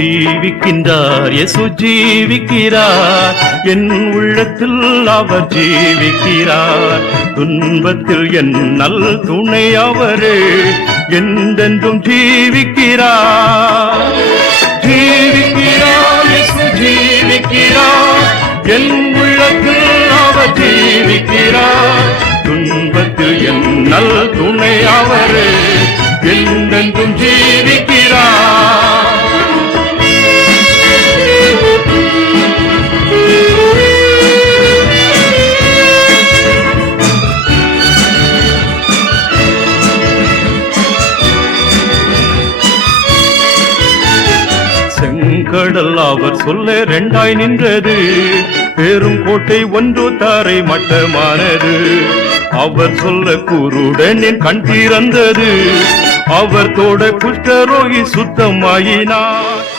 ஜீவிக்கின்றார், இயேசு ஜீவிக்கிறார், என் உள்ளத்தில் அவர் ஜீவிக்கிறார். துன்பத்தில் என் நல் துணை அவரே, என்றென்றும் ஜீவிக்கிறார். ஜீவிக்கிறார், இயேசு ஜீவிக்கிறார், என் உள்ளத்தில் அவர் ஜீவிக்கிறார். துன்பத்தில் என் நல் துணை அவரே, என்றென்றும் ஜீவிக்கிறார். செங்கடல் அவர் சொல்ல இரண்டாய் நின்றது, பெரும் கோட்டை ஒன்று தாரை மட்டமானது. அவர் சொல்ல குருடனின் கண் திறந்தது, அவர் தோட குஷ்டரோகி சுத்தமாயினார்.